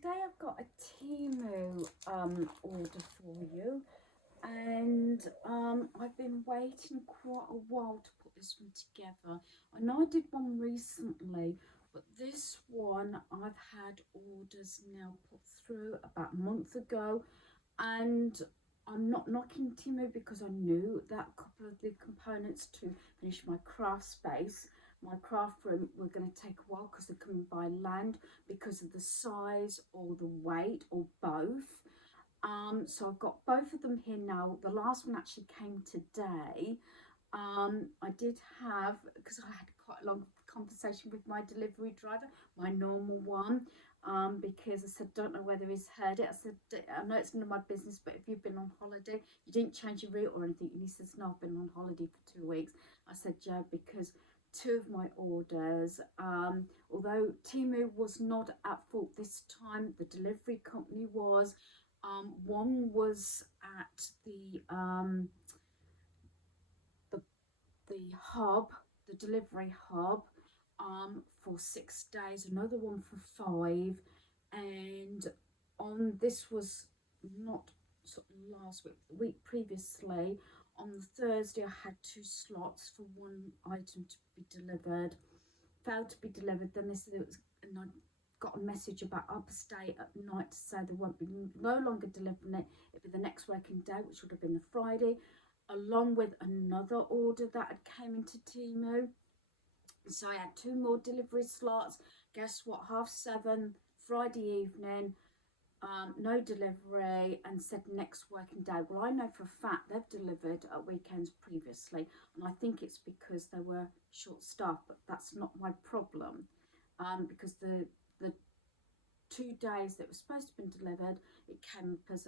today I've got a Temu order for you, and I've been waiting quite a while to put this one together. I know I did one recently, but this one I've had orders now put through about a month ago, and I'm not knocking Temu because I knew that a couple of the components to finish my craft space, my craft room, were going to take a while because they're coming by land because of the size or the weight or both. So I've got both of them here now. The last one actually came today. I did have, because I had quite a long conversation with my delivery driver, my normal one, because I said, don't know whether he's heard it. I said, I know it's none of my business, but if you've been on holiday, you didn't change your route or anything. And he says, no, I've been on holiday for 2 weeks. I said, Joe, because two of my orders, although Temu was not at fault this time, the delivery company was. One was at the hub, the delivery hub, for 6 days, another one for 5, and on this was not sort of last week, the week previously, on the Thursday I had 2 slots for one item to be delivered, failed to be delivered. Then they said it was, and I got a message about Upstate at night to say they won't be no longer delivering it. It'd be the next working day, which would have been the Friday, along with another order that had came into Temu. So I had 2 more delivery slots. Guess what? 7:30 Friday evening, no delivery, and said next working day. Well, I know for a fact they've delivered at weekends previously, and I think it's because they were short staffed, but that's not my problem, because the 2 days that were supposed to have been delivered, it came up as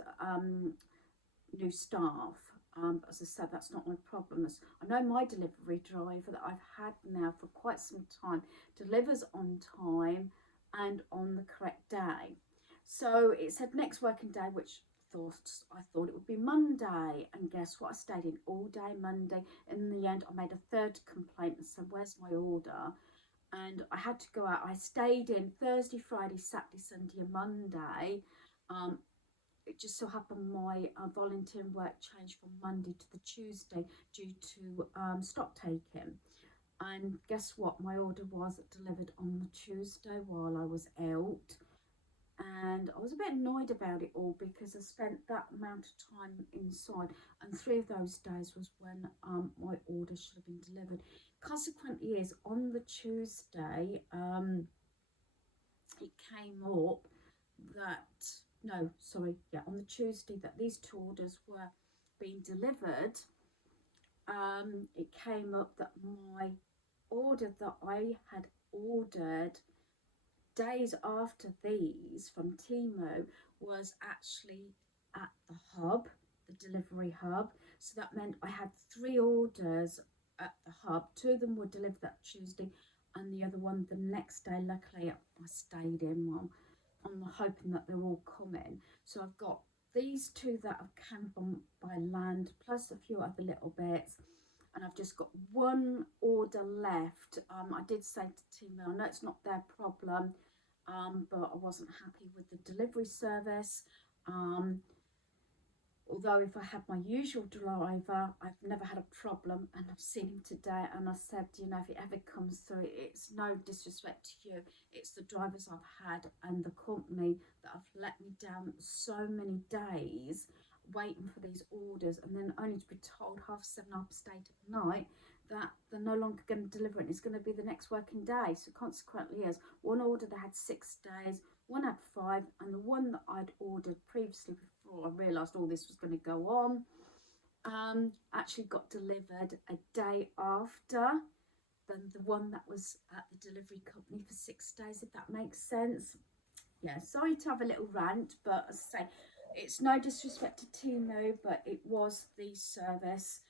new staff. But as I said, that's not my problem. I know my delivery driver that I've had now for quite some time delivers on time and on the correct day. So it said next working day, which I thought it would be Monday. And guess what? I stayed in all day Monday. In the end, I made a third complaint and said, where's my order? And I had to go out. I stayed in Thursday, Friday, Saturday, Sunday, and Monday. It just so happened my volunteering work changed from Monday to the Tuesday due to stock taking. And guess what? My order was delivered on the Tuesday while I was out. And I was a bit annoyed about it all because I spent that amount of time inside, and 3 of those days was when my order should have been delivered. Consequently is on the Tuesday, it came up that, no, sorry, yeah, on the Tuesday that these 2 orders were being delivered, it came up that my order that I had ordered days after these from Temu was actually at the hub, the delivery hub. So that meant I had 3 orders at the hub. 2 of them were delivered that Tuesday, and the other one the next day. Luckily, I stayed in one on the hoping that they're all coming. So I've got these 2 that have come by land, plus a few other little bits, and I've just got 1 order left. I did say to Temu, I know it's not their problem, but I wasn't happy with the delivery service. Although if I had my usual driver, I've never had a problem, and I've seen him today, and I said, you know, if it ever comes through, it's no disrespect to you, it's the drivers I've had and the company that have let me down so many days waiting for these orders, and then only to be told 7:30 Upstate at night that they're no longer going to deliver it. It's going to be the next working day. So consequently, as one order that had 6 days, one had 5, and the one that I'd ordered previously before I realised all this was going to go on, actually got delivered a day after than the one that was at the delivery company for 6 days, if that makes sense. Yeah, sorry to have a little rant, but as I say, it's no disrespect to Temu, but it was the service,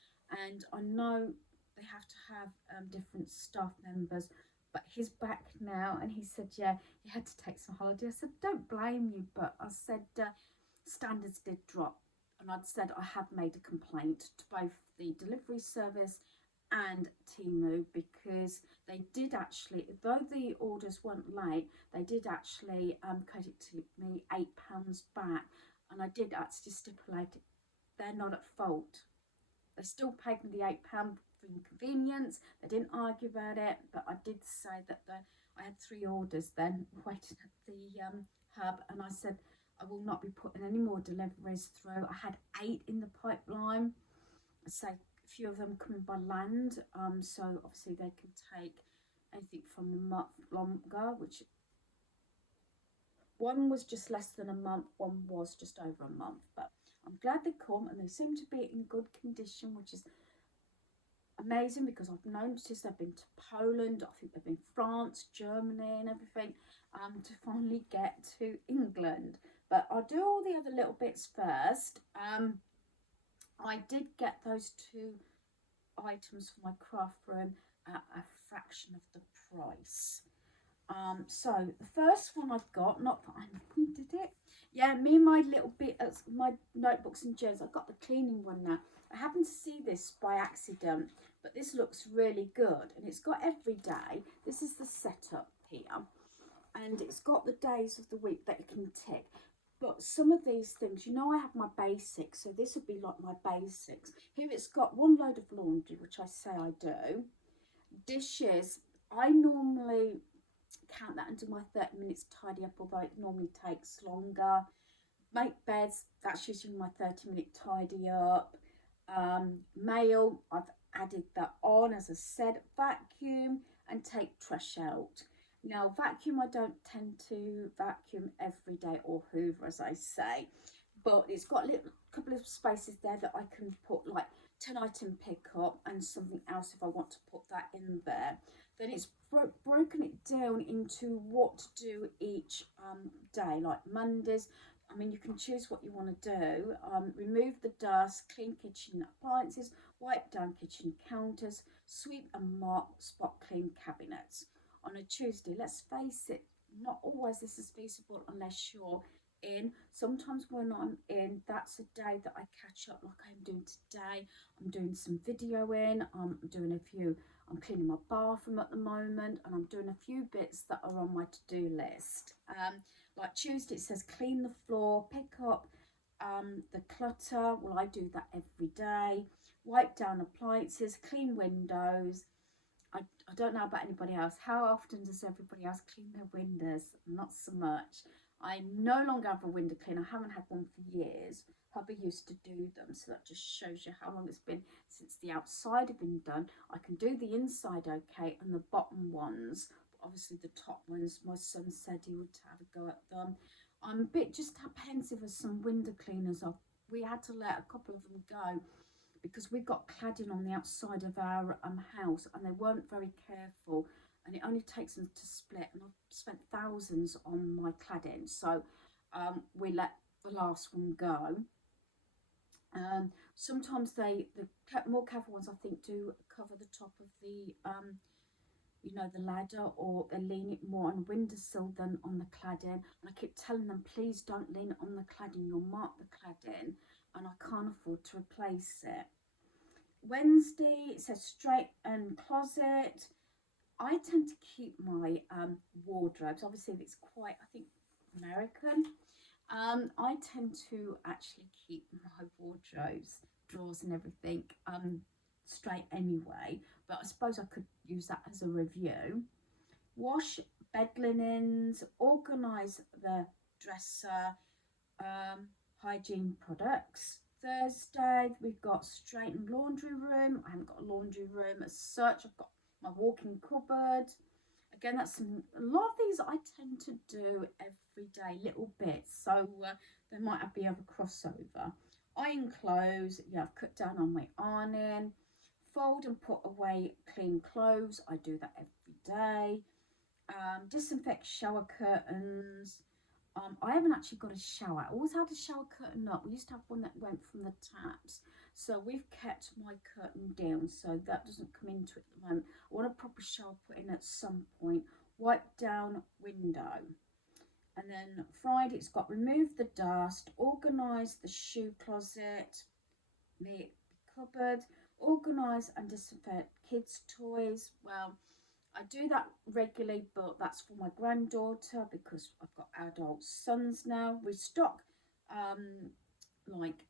and I know they have to have different staff members, but he's back now, and he said, yeah, he had to take some holiday. I said, don't blame you, but I said, standards did drop, and I'd said I had made a complaint to both the delivery service and Temu, because they did actually, though the orders weren't late, they did actually credit to me £8 back, and I did actually stipulate it. They're not at fault. They still paid me the £8 for inconvenience. They didn't argue about it, but I did say that I had 3 orders then waiting at the hub, and I said I will not be putting any more deliveries through. I had 8 in the pipeline. I say a few of them coming by land, so obviously they can take anything from a month longer, which one was just less than a month, one was just over a month, but I'm glad they come and they seem to be in good condition, which is amazing, because I've noticed they've been to Poland, I think they've been France, Germany and everything, to finally get to England. But I'll do all the other little bits first. I did get those 2 items for my craft room at a fraction of the price. So the first one I've got, not that I needed it. Yeah, me and my little bit of my notebooks and journals. I've got the cleaning one now. I happened to see this by accident, but this looks really good, and it's got every day. This is the setup here, and it's got the days of the week that you can tick. But some of these things, you know, I have my basics, so this would be like my basics. Here it's got 1 load of laundry, which I say I do. Dishes, I normally count that under my 30 minutes tidy up, although it normally takes longer. Make beds, that's usually my 30-minute tidy up. Mail, I've added that on, as I said. Vacuum and take trash out. Now, vacuum, I don't tend to vacuum every day or hoover, as I say, but it's got a little couple of spaces there that I can put like 10-item pickup and something else if I want to put that in there. Then it's broken it down into what to do each day, like Mondays. I mean, you can choose what you want to do. Remove the dust, clean kitchen appliances, wipe down kitchen counters, sweep and mop, spot clean cabinets. On a Tuesday, let's face it, not always this is feasible unless you're in. Sometimes when I'm in, that's a day that I catch up like I'm doing today. I'm doing some videoing, I'm doing a few, I'm cleaning my bathroom at the moment, and I'm doing a few bits that are on my to-do list. Like Tuesday, it says clean the floor, pick up the clutter. Well, I do that every day. Wipe down appliances, clean windows. I don't know about anybody else. How often does everybody else clean their windows? Not so much. I no longer have a window cleaner. I haven't had one for years. Hubby used to do them, so that just shows you how long it's been since the outside have been done. I can do the inside okay, and the bottom ones, but obviously the top ones, my son said he would have a go at them. I'm a bit just apprehensive of some window cleaners. We had to let a couple of them go because we got cladding on the outside of our house, and they weren't very careful, and it only takes them to split, and I've spent thousands on my cladding, so we let the last one go. Sometimes the more careful ones, I think, do cover the top of the you know, the ladder, or they lean it more on a windowsill than on the cladding. And I keep telling them, please don't lean it on the cladding, you'll mark the cladding, and I can't afford to replace it. Wednesday, it says straight and closet. I tend to keep my wardrobes, obviously it's quite, I think, American. I tend to actually keep my wardrobes, drawers and everything straight anyway, but I suppose I could use that as a review. Wash bed linens, organise the dresser, hygiene products. Thursday, we've got straightened laundry room. I haven't got a laundry room as such. I've got my walk-in cupboard. Again, that's a lot of these I tend to do every day, little bits, so there might be other crossover. Iron clothes, yeah, I've cut down on my ironing. Fold and put away clean clothes, I do that every day. Disinfect shower curtains. I haven't actually got a shower. I always had a shower curtain up. We used to have one that went from the taps, so we've kept my curtain down, so that doesn't come into it at the moment. I want a proper shower put in at some point. Wipe down window. And then Friday, it's got remove the dust, organise the shoe closet, the cupboard, Organise and disinfect kids' toys. Well, I do that regularly, but that's for my granddaughter because I've got adult sons now. We stock um, like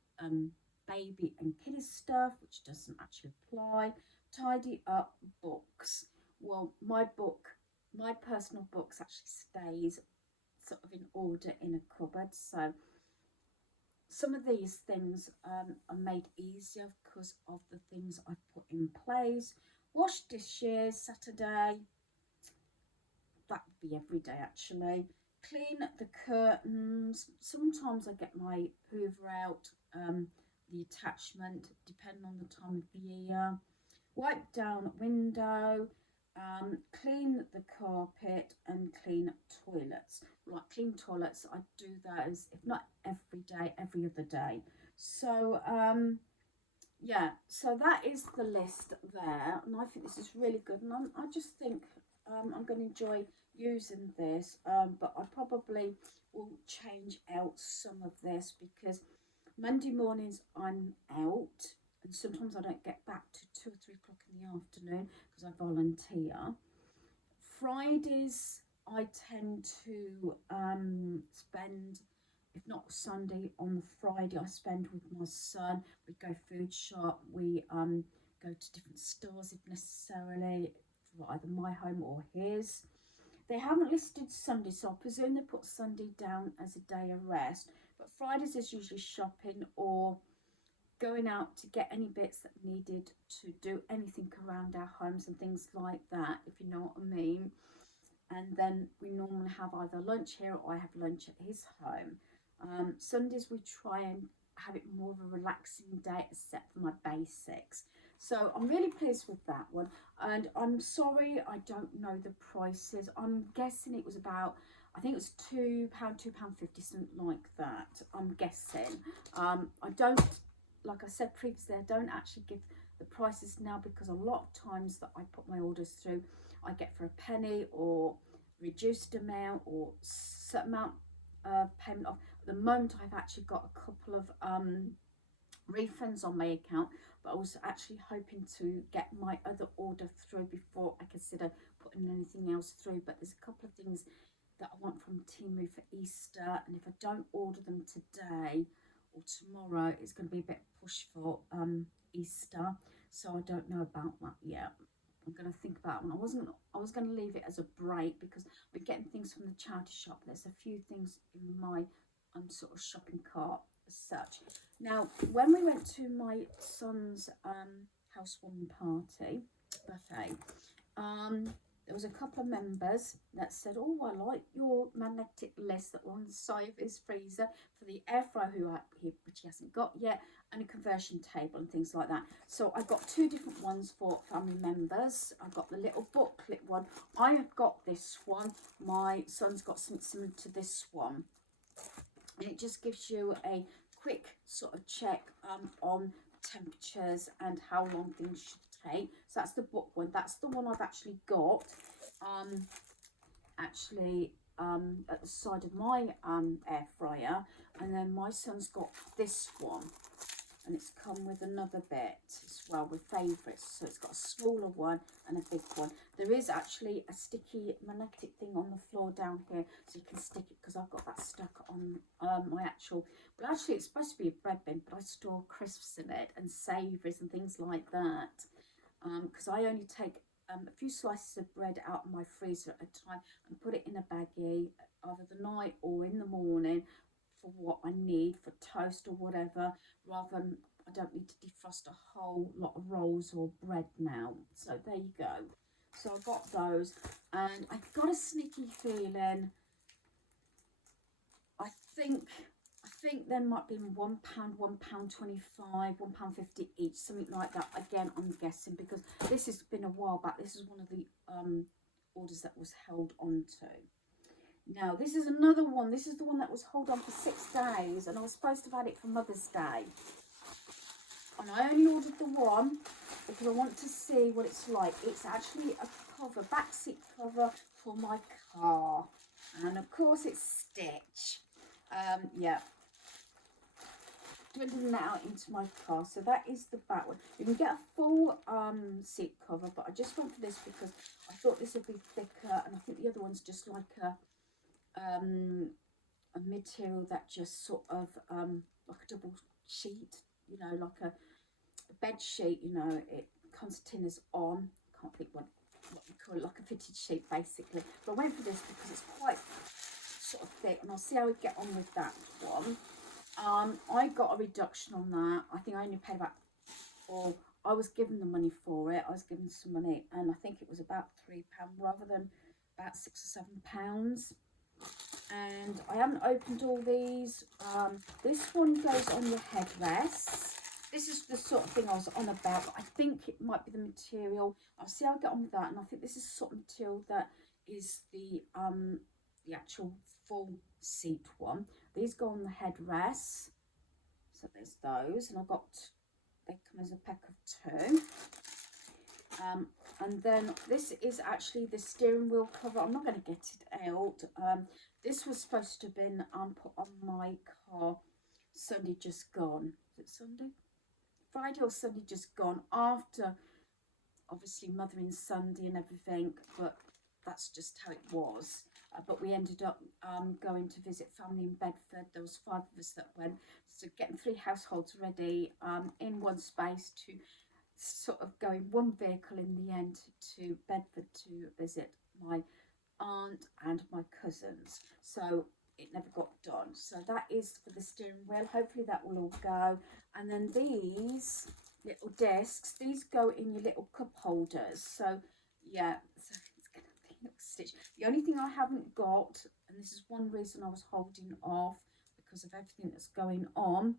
baby and kiddie stuff, which doesn't actually apply. Tidy up books. Well, my personal books actually stays sort of in order in a cupboard. So some of these things are made easier because of the things I've put in place. Wash dishes Saturday, that would be every day actually. Clean the curtains. Sometimes I get my hoover out, the attachment, depending on the time of the year. Wipe down window, clean the carpet and clean toilets. Like clean toilets, I do those, if not every day, every other day. So yeah, so that is the list there, and I think this is really good, and I just think I'm going to enjoy using this, but I probably will change out some of this because Monday mornings I'm out, and sometimes I don't get back to 2 or 3 o'clock in the afternoon because I volunteer. Fridays I tend to spend, if not Sunday, on the Friday I spend with my son. We go food shop, we go to different stores if necessarily, for either my home or his. They haven't listed Sunday, so I presume they put Sunday down as a day of rest. But Fridays is usually shopping or going out to get any bits that needed to do anything around our homes and things like that, if you know what I mean. And then we normally have either lunch here or I have lunch at his home. Sundays we try and have it more of a relaxing day except for my basics. So I'm really pleased with that one. And I'm sorry I don't know the prices. I'm guessing it was about, I think it was £2, £2.50, something like that. I'm guessing. I don't, like I said previously, I don't actually give the prices now because a lot of times that I put my orders through, I get for a penny or reduced amount or certain amount payment off. At the moment I've actually got a couple of refunds on my account, but I was actually hoping to get my other order through before I consider putting anything else through. But there's a couple of things that I want from Temu for Easter, and if I don't order them today or tomorrow, it's going to be a bit push for Easter, so I don't know about that yet. I'm going to think about it. I was going to leave it as a break because we're getting things from the charity shop. There's a few things in my sort of shopping cart as such. Now, when we went to my son's housewarming party buffet, there was a couple of members that said, "Oh, I like your magnetic list that were on the side of his freezer for the air fryer, which he hasn't got yet, and a conversion table and things like that." So I got 2 different ones for family members. I got the little booklet one. I have got this one. My son's got something similar to this one, and it just gives you a quick sort of check on temperatures and how long things should take. So that's the book one. That's the one I've actually got at the side of my air fryer, and then my son's got this one, and it's come with another bit as well with favourites. So it's got a smaller one and a big one. There is actually a sticky magnetic thing on the floor down here, so you can stick it, because I've got that stuck on my actual, well actually it's supposed to be a bread bin, but I store crisps in it and savouries and things like that, because I only take a few slices of bread out of my freezer at a time and put it in a baggie either the night or in the morning for what I need for toast or whatever, rather than I don't need to defrost a whole lot of rolls or bread now. So there you go. So I got those, and I got a sneaky feeling, I think there might be £1, £1.25, £1.50 each, something like that. Again, I'm guessing because this has been a while back. This is one of the orders that was held on to. Now, this is another one. This is the one that was held on for 6 days, and I was supposed to have had it for Mother's Day. And I only ordered the one because I want to see what it's like. It's actually a cover, backseat cover for my car. And of course it's Stitch. Yeah. dwindling that out into my car. So that is the back one. You can get a full seat cover, but I just went for this because I thought this would be thicker, and I think the other one's just like a material that just sort of like a double sheet, you know, like a bed sheet, you know, it concertinas on. Can't think what you call it, like a fitted sheet basically. But I went for this because it's quite sort of thick, and I'll see how we get on with that one. I got a reduction on that. I think I only paid about, or I was given the money for it. I was given some money, and I think it was about £3 rather than about £6 or £7. And I haven't opened all these. This one goes on your headrest. This is the sort of thing I was on about, but I think it might be the material. I'll see how I get on with that. And I think this is the sort of material that is the actual full seat one. These go on the headrest. So there's those, and they come as a pack of 2. And then this is actually the steering wheel cover. I'm not going to get it out. This was supposed to have been put on my car Sunday just gone. Is it Sunday? Friday or Sunday just gone, after obviously mothering Sunday and everything, but that's just how it was. But we ended up going to visit family in Bedford. There was 5 of us that went, so getting 3 households ready in one space to sort of go in one vehicle in the end to Bedford to visit my aunt and my cousins. So it never got done. So that is for the steering wheel. Hopefully that will all go. And then these little discs, these go in your little cup holders. So yeah, so it's gonna be a little stitch. The only thing I haven't got, and this is one reason I was holding off because of everything that's going on,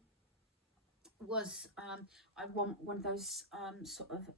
was I want one of those sort of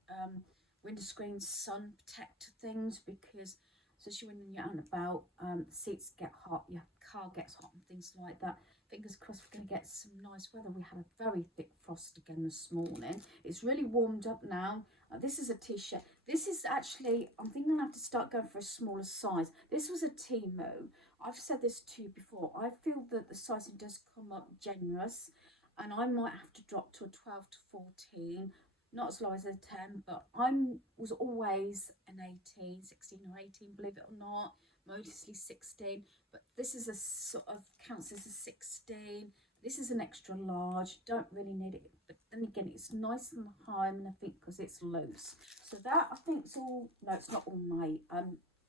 windscreen sun protector things, because especially when you're out and about, the seats get hot, your car gets hot and things like that. Fingers crossed we're going to get some nice weather. We had a very thick frost again this morning. It's really warmed up now. This is a t-shirt. This is actually, I'm thinking I'm going to have to start going for a smaller size. This was a Temu. I've said this to you before. I feel that the sizing does come up generous, and I might have to drop to a 12 to 14, not as low as a 10, but I was always an 18, 16 or 18, believe it or not, mostly 16, but this is a sort of, counts as a 16. This is an extra large, don't really need it, but then again, it's nice and high, and I think because it's loose. So that, I think, is all, no, it's not all my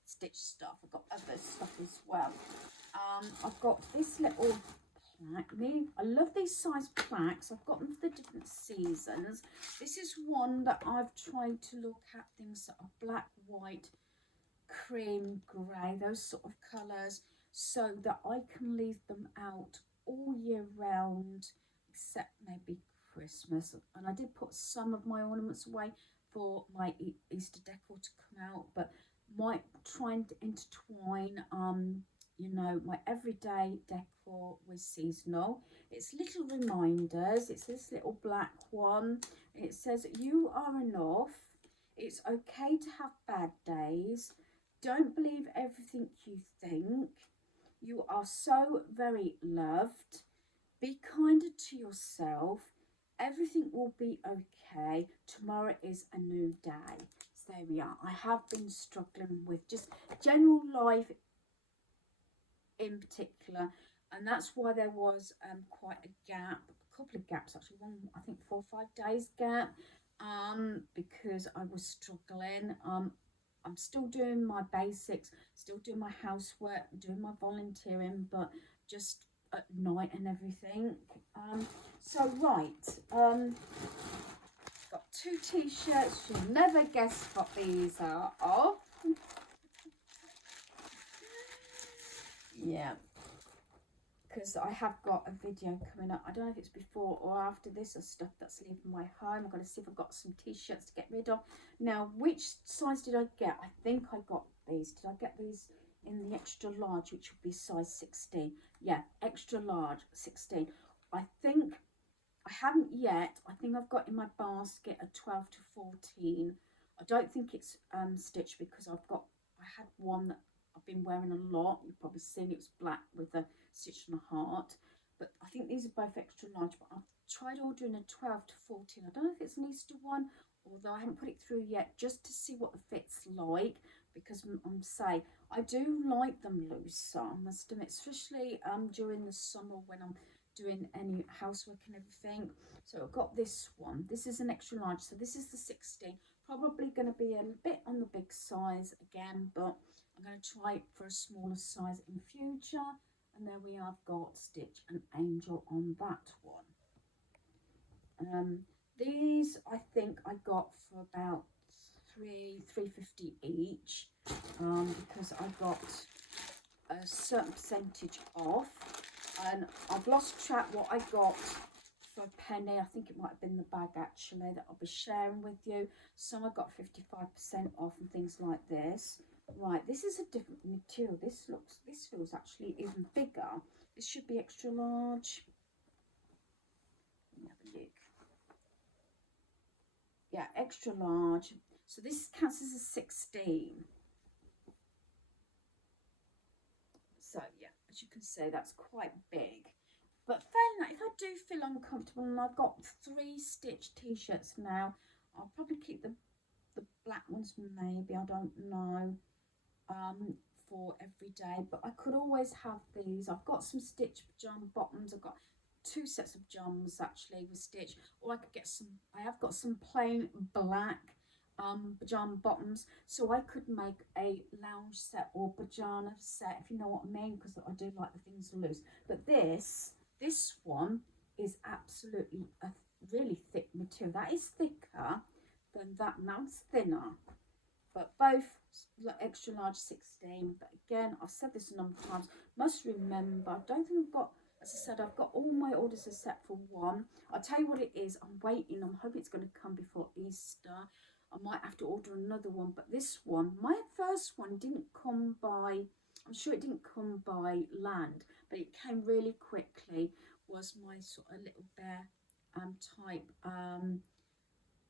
stitch stuff. I've got other stuff as well. I've got this little plaque. I love these size plaques. I've got them for the different seasons. This is one that I've tried to look at things that are black, white, cream, grey, those sort of colours, so that I can leave them out all year round, except maybe Christmas. And I did put some of my ornaments away for my Easter decor to come out, but might try and intertwine you know, my everyday decor with seasonal. It's little reminders. It's this little black one. It says, you are enough. It's okay to have bad days. Don't believe everything you think. You are so very loved. Be kinder to yourself. Everything will be okay. Tomorrow is a new day. So there we are. I have been struggling with just general life in particular, and that's why there was quite a gap, a couple of gaps actually, one I think 4 or 5 days gap, because I was struggling. I'm still doing my basics, still doing my housework, doing my volunteering, but just at night and everything. So right, got 2 t-shirts. You'll never guess what these are of. Yeah, because I have got a video coming up. I don't know if it's before or after this, of stuff that's leaving my home. I've got to see if I've got some t-shirts to get rid of. Now, which size did I get? I think I got these. Did I get these in the extra large, which would be size 16? Yeah, extra large 16. I think I haven't yet. I think I've got in my basket a 12 to 14. I don't think it's stitched, because I had one that I've been wearing a lot. You've probably seen it was black with a stitch and a heart. but I think these are both extra large. But I've tried ordering a 12 to 14. I don't know if it's an Easter one, although I haven't put it through yet, just to see what the fit's like, because I'm say I do like them loose, I must admit, especially during the summer when I'm doing any housework and everything. So I've got this one. This is an extra large, so this is the 16. Probably going to be a bit on the big size again, but I'm going to try it for a smaller size in future. And there we have got Stitch and Angel on that one. These I think I got for about £3.50 each, because I got a certain percentage off, and I've lost track what I got for a penny. I think it might have been the bag actually that I'll be sharing with you. Some I got 55% off and things like this. Right, this is a different material. This feels actually even bigger. This should be extra large. Let me have a look. Yeah, extra large. So this counts as a 16. So yeah, as you can see, that's quite big. But failing that, if I do feel uncomfortable, and I've got 3 Stitch t-shirts now, I'll probably keep the black ones maybe, I don't know, for every day. But I could always have these. I've got some Stitch pajama bottoms. I've got 2 sets of pajamas actually with Stitch, or I could get some, I have got some plain black pajama bottoms, so I could make a lounge set or pajama set, if you know what I mean, because I do like the things loose. But this one is absolutely a really thick material. That is thicker than that. Now it's thinner, but both extra large 16. But again, I've said this a number of times, must remember, I don't think I've got, as I said, I've got all my orders are set for one. I'll tell you what it is, I'm waiting, I'm hoping it's going to come before Easter. I might have to order another one, but this one, my first one didn't come by, I'm sure it didn't come by land, but it came really quickly, was my sort of little bear type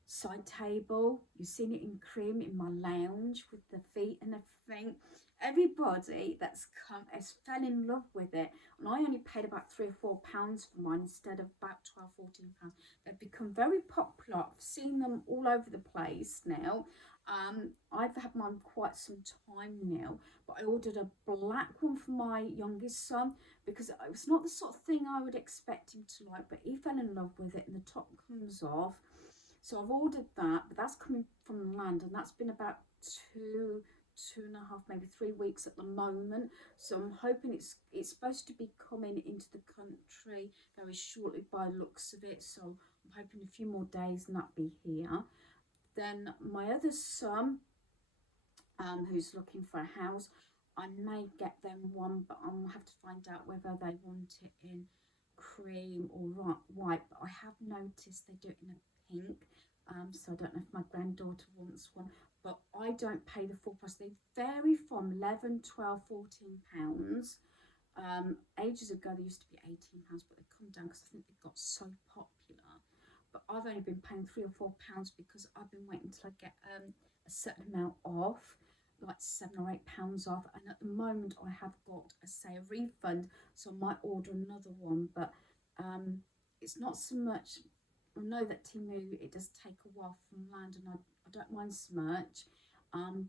side table. You've seen it in cream in my lounge with the feet and everything. Everybody that's come has fell in love with it, and I only paid about £3 or £4 for mine instead of about £12, £14. They've become very popular. I've seen them all over the place now. I've had mine quite some time now, but I ordered a black one for my youngest son because it was not the sort of thing I would expect him to like, but he fell in love with it, and the top comes off. So I've ordered that, but that's coming from land, and that's been about two and a half, maybe 3 weeks at the moment. So I'm hoping it's supposed to be coming into the country very shortly by the looks of it. So I'm hoping a few more days and that'll be here. Then my other son, who's looking for a house, I may get them one, but I'll have to find out whether they want it in cream or white. But I have noticed they do it in a pink, so I don't know if my granddaughter wants one, but I don't pay the full price. They vary from 11, 12, 14 pounds. Ages ago they used to be 18 pounds, but they've come down because I think they got so popular. But I've only been paying £3 or £4 because I've been waiting till I get a certain amount off, like £7 or £8 off, and at the moment I have got a refund, so I might order another one. But it's not so much, I know that Temu, it does take a while from land, and I don't mind so much,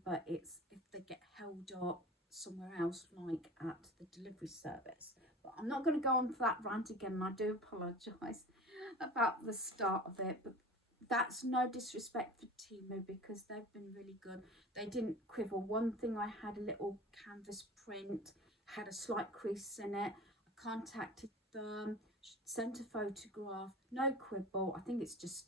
but it's if they get held up somewhere else, like at the delivery service. But I'm not going to go on for that rant again, and I do apologise about the start of it, but that's no disrespect for Temu because they've been really good. They didn't quiver. One thing, I had a little canvas print, had a slight crease in it. I contacted them, sent a photograph, no quibble. I think it's just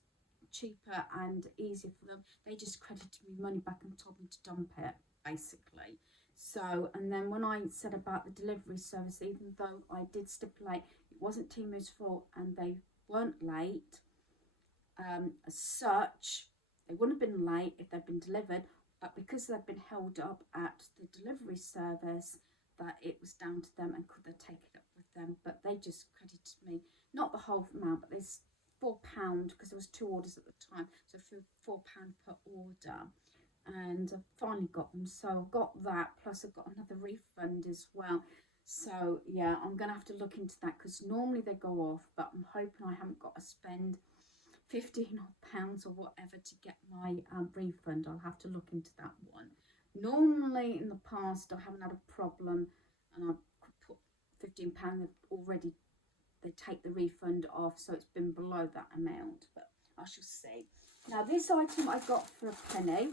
cheaper and easier for them. They just credited me money back and told me to dump it, basically. So, and then when I said about the delivery service, even though I did stipulate it wasn't Temu's fault and they weren't late, as such, they wouldn't have been late if they'd been delivered, but because they've been held up at the delivery service, that it was down to them and could they take it up with them. But they just credited me, not the whole amount, but there's £4 because there was 2 orders at the time, so £4 per order. And I've finally got them, so I've got that, plus I've got another refund as well. So yeah, I'm gonna have to look into that because normally they go off, but I'm hoping I haven't got to spend £15 or whatever to get my refund. I'll have to look into that one. Normally in the past I haven't had a problem, and I could put £15 already. They take the refund off, so it's been below that amount, but I shall see. Now this item I got for a penny.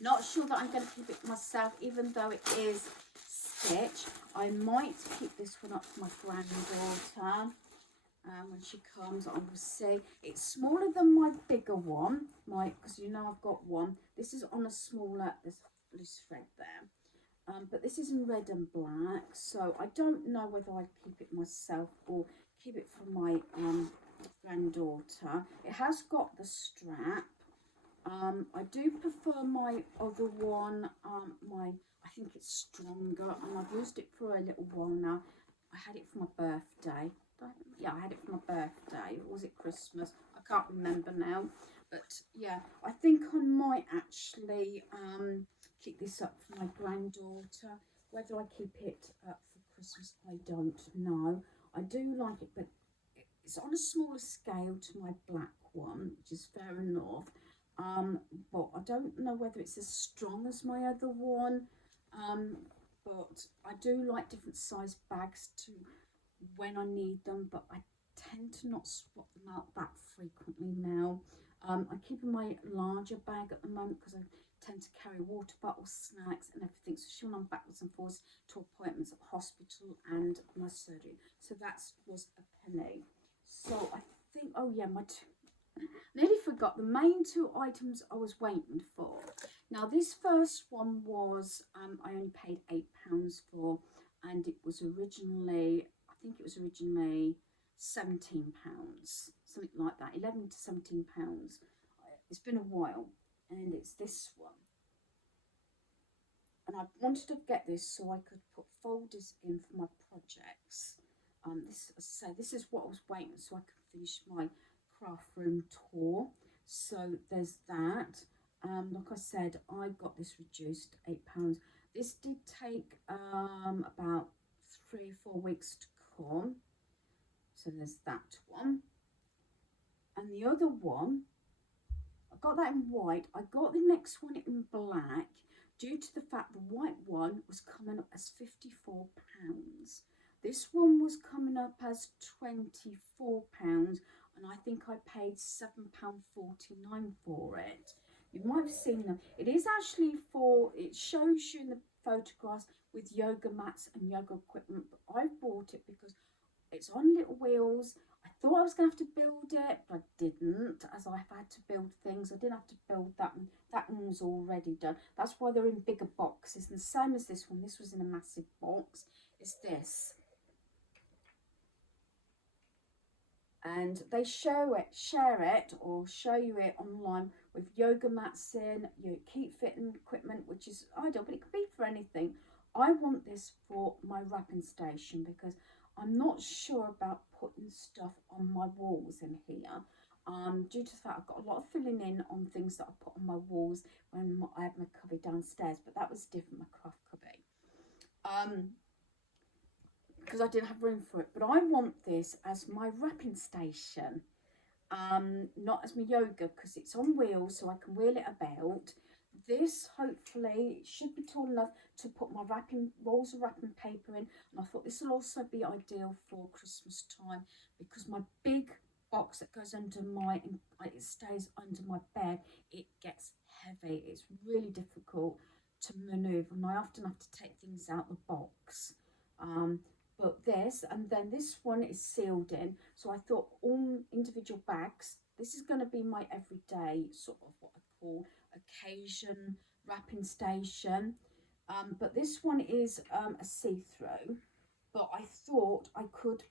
Not sure that I'm going to keep it myself, even though it is stitch. I might keep this one up for my granddaughter when she comes. I will see. It's smaller than my bigger one, because you know I've got one. This is on a smaller, there's loose thread there. But this is in red and black, so I don't know whether I keep it myself or keep it for my granddaughter. It has got the strap. I do prefer my other one. I think it's stronger, and I've used it for a little while now. I had it for my birthday. Yeah, I had it for my birthday. Or was it Christmas? I can't remember now. But yeah, I think I might actually keep this up for my granddaughter. Whether I keep it up for Christmas, I don't know. I do like it, but it's on a smaller scale to my black one, which is fair enough. But I don't know whether it's as strong as my other one. But I do like different size bags to when I need them, but I tend to not swap them out that frequently now. I'm keeping my larger bag at the moment because I tend to carry water bottles, snacks and everything, so she when I'm backwards and forwards to appointments at hospital and my surgery. So that was a penny. So I think, oh yeah, nearly forgot the main two items I was waiting for. Now this first one was I only paid £8 for, and it was originally, I think it was originally £17, something like that, 11 to £17. It's been a while, and it's this one. And I wanted to get this so I could put folders in for my projects. This is what I was waiting so I could finish my craft room tour. So there's that. Like I said, I got this reduced to £8. This did take about 3 or 4 weeks to come. So there's that one. And the other one, I got that in white. I got the next one in black due to the fact the white one was coming up as £54. This one was coming up as £24, and I think I paid £7.49 for it. You might have seen them. It is actually it shows you in the photographs with yoga mats and yoga equipment, but I bought it because it's on little wheels. I thought I was going to have to build it, but I didn't, as I've had to build things. I didn't have to build that one. That one was already done. That's why they're in bigger boxes. And the same as this one. This was in a massive box. It's this. And they share it or show you it online with yoga mats in, your keep fitting equipment, which is ideal, but it could be for anything. I want this for my wrapping station because I'm not sure about putting stuff on my walls in here. Due to the fact I've got a lot of filling in on things that I put on my walls when I had my cubby downstairs, but that was different, my craft cubby. Because I didn't have room for it, but I want this as my wrapping station, not as my yoga, because it's on wheels so I can wheel it about. This hopefully should be tall enough to put my rolls of wrapping paper in, and I thought this will also be ideal for Christmas time because my big box that goes under it stays under my bed, it gets heavy. It's really difficult to maneuver, and I often have to take things out the box. But this, and then this one is sealed in, so I thought all individual bags, this is going to be my everyday sort of what I call occasion wrapping station. But this one is a see-through, but I thought I could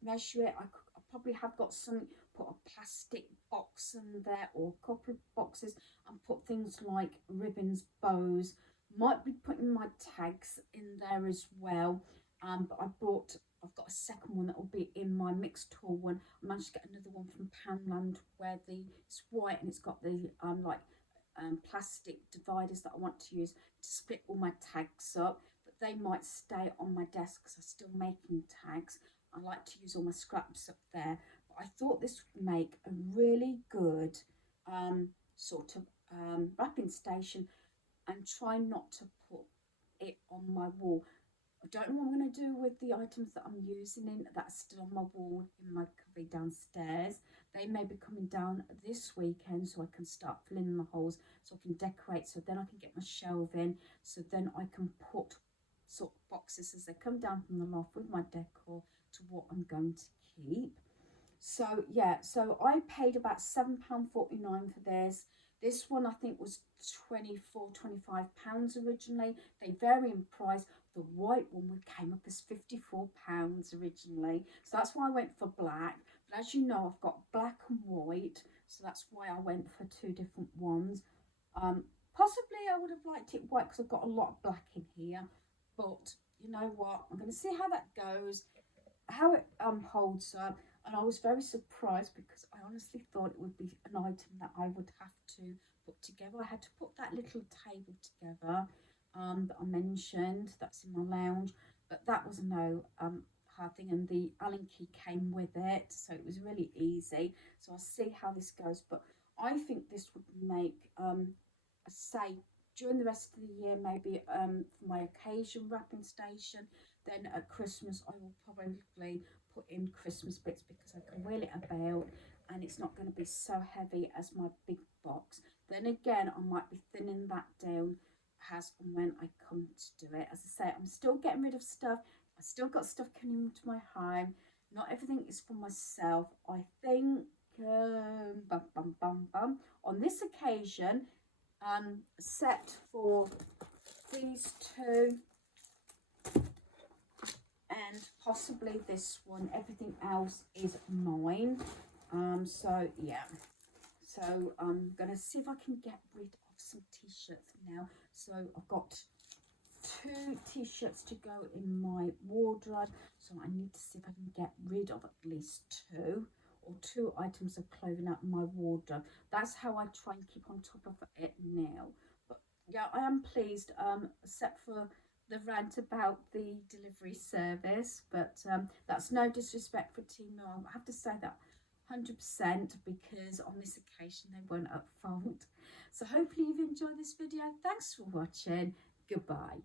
measure it. I probably have got some, put a plastic box in there or a couple of boxes and put things like ribbons, bows, might be putting my tags in there as well. But I've got a second one that will be in my mixed tool one. I managed to get another one from Poundland where it's white and it's got the plastic dividers that I want to use to split all my tags up. But they might stay on my desk because I'm still making tags. I like to use all my scraps up there, but I thought this would make a really good sort of wrapping station, and try not to put it on my wall. I don't know what I'm going to do with the items that I'm using in that's still on my wall in my cubby downstairs. They may be coming down this weekend, so I can start filling in the holes, so I can decorate, so then I can get my shelving, so then I can put sort of boxes as they come down from the loft with my decor to what I'm going to keep. So yeah, so I paid about £7.49 for this. This one I think was 24, £25 originally. They vary in price. The white one came up as £54 originally. So that's why I went for black. But as you know, I've got black and white. So that's why I went for two different ones. Possibly I would have liked it white because I've got a lot of black in here. But you know what? I'm going to see how that goes, how it holds up. And I was very surprised because I honestly thought it would be an item that I would have to put together. I had to put that little table together that I mentioned, that's in my lounge, but that was no hard thing, and the Allen key came with it, so it was really easy. So I'll see how this goes, but I think this would make say during the rest of the year, maybe for my occasion wrapping station. Then at Christmas I will probably put in Christmas bits because I can wheel it about and it's not going to be so heavy as my big box. Then again, I might be thinning that down as and when I come to do it. As I say, I'm still getting rid of stuff. I still got stuff coming into my home. Not everything is for myself. I think bum, bum, bum, bum. On this occasion, set for these two and possibly this one. Everything else is mine. So yeah, so I'm gonna see if I can get rid of some t-shirts now. So I've got two t-shirts to go in my wardrobe, so I need to see if I can get rid of at least two, or two items of clothing out in my wardrobe. That's how I try and keep on top of it now. But yeah, I am pleased, except for the rant about the delivery service, but that's no disrespect for Temu. I have to say that 100% because on this occasion they weren't at fault. So hopefully you've enjoyed this video. Thanks for watching. Goodbye.